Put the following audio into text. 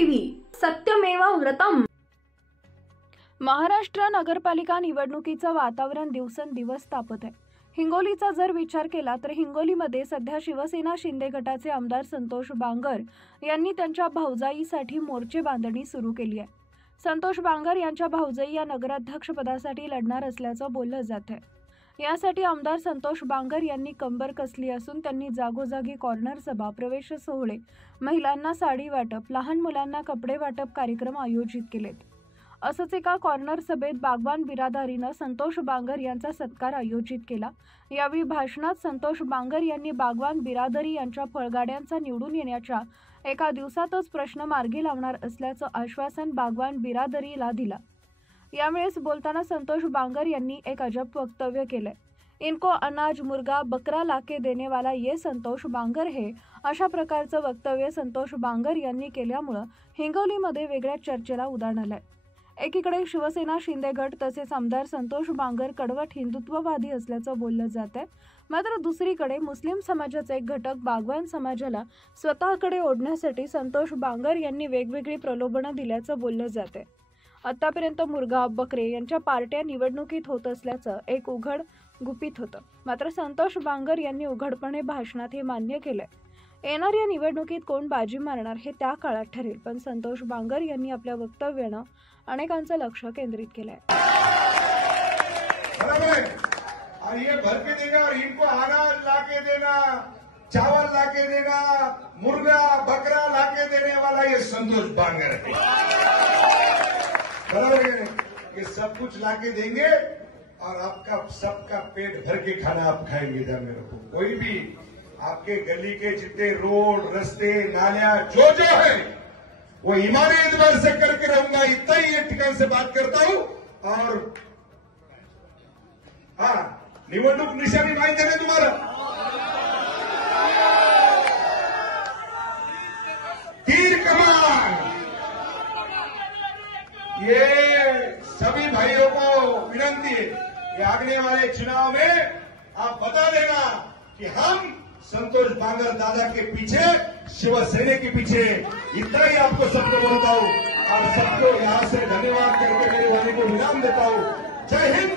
TV सत्यमेव व्रतम। महाराष्ट्र नगरपालिका निवडणुकीचं वातावरण दिवसेंदिवस तापत आहे। हिंगोलीचा जर विचार केला तर हिंगोलीमध्ये सध्या शिवसेना शिंदे गटाचे आमदार संतोष बांगर यांनी त्यांच्या भाऊजाईसाठी मोर्चे बांधणी सुरू केली आहे। संतोष बांगर यांच्या भाऊजाई या नगराध्यक्षपदासाठी लढणार असल्याचं बोललं जात आहे। यासाठी आमदार संतोष बांगर यांनी कंबर कसली असून त्यांनी जागोजागी कॉर्नर सभा, प्रवेश सोहळे, महिलांना साडी वाटप, लहान मुलांना कपडे वाटप कार्यक्रम आयोजित केलेत। असंच एका कॉर्नर सभेत बागवान बिरादरीनं संतोष बांगर यांचा सत्कार आयोजित केला। यावेळी भाषणात संतोष बांगर यांनी बागवान बिरादरी यांच्या फळगाड्यांचा निवडून येण्याच्या एका दिवसातच प्रश्न मार्गी लावणार असल्याचं आश्वासन बागवान बिरादरीला दिलं। यावेळेस बोलताना संतोष बांगर यांनी एक अजब वक्तव्य केलंय। इनको अनाज मुर्गा बकरा लाके देने वाला ये संतोष बांगर है, अशा प्रकारचं वक्तव्य संतोष बांगर यांनी केल्यामुळे हिंगोलीमध्ये वेगळ्या चर्चेला उधाण आलंय। एकीकडे शिवसेना शिंदे गट तसेच आमदार संतोष बांगर कडवट हिंदुत्ववादी असल्याचं बोललं जात आहे, मात्र दुसरीकडे मुस्लिम समाजाचा एक घटक बागवान समाजाला स्वतःकडे ओढण्यासाठी संतोष बांगर यांनी वेगवेगळी प्रलोभनं दिल्याचं बोललं जात आहे। आतापर्यंत मुर्गा बकरे यांच्या पार्ट्या निवडणुकीत होत असल्याचं एक उघड गुपित होतं, मात्र संतोष बांगर यांनी उघडपणे भाषणात हे मान्य केलंय। येणाऱ्या निवडणुकीत कोण बाजी मारणार हे त्या काळात ठरेल, पण संतोष बांगर यांनी आपल्या वक्तव्यानं अनेकांचं लक्ष केंद्रित केलंय। और ये भर के देना और इनको अनाज लाके देना, चावल लाके देना, मुर्गा बकरा लाके देने वाला ये संतोष बांगर है। बराबर है, ये सब कुछ लाके देंगे और आपका सबका पेट भर के खाना आप खाएंगे। ध्यान में रखो, कोई भी आपके गली के जितने रोड रास्ते नालियां जो है वो ईमानी एतबार से करके रहूंगा। इतना ही एक ठिकान से बात करता हूं। और हाँ, निवडणूक निशानी माहिती है तुम्हारा, तीर कमान। ये सभी भाइयों को विनती है कि आगने वाले चुनाव में आप बता देना कि हम संतोष बांगर दादा के पीछे, शिवसेना के पीछे। इतना ही आपको सबको बोलता हूं। आप सबको यहां से धन्यवाद करके मेरे वाणी को विराम देता हूं। जय हिंद।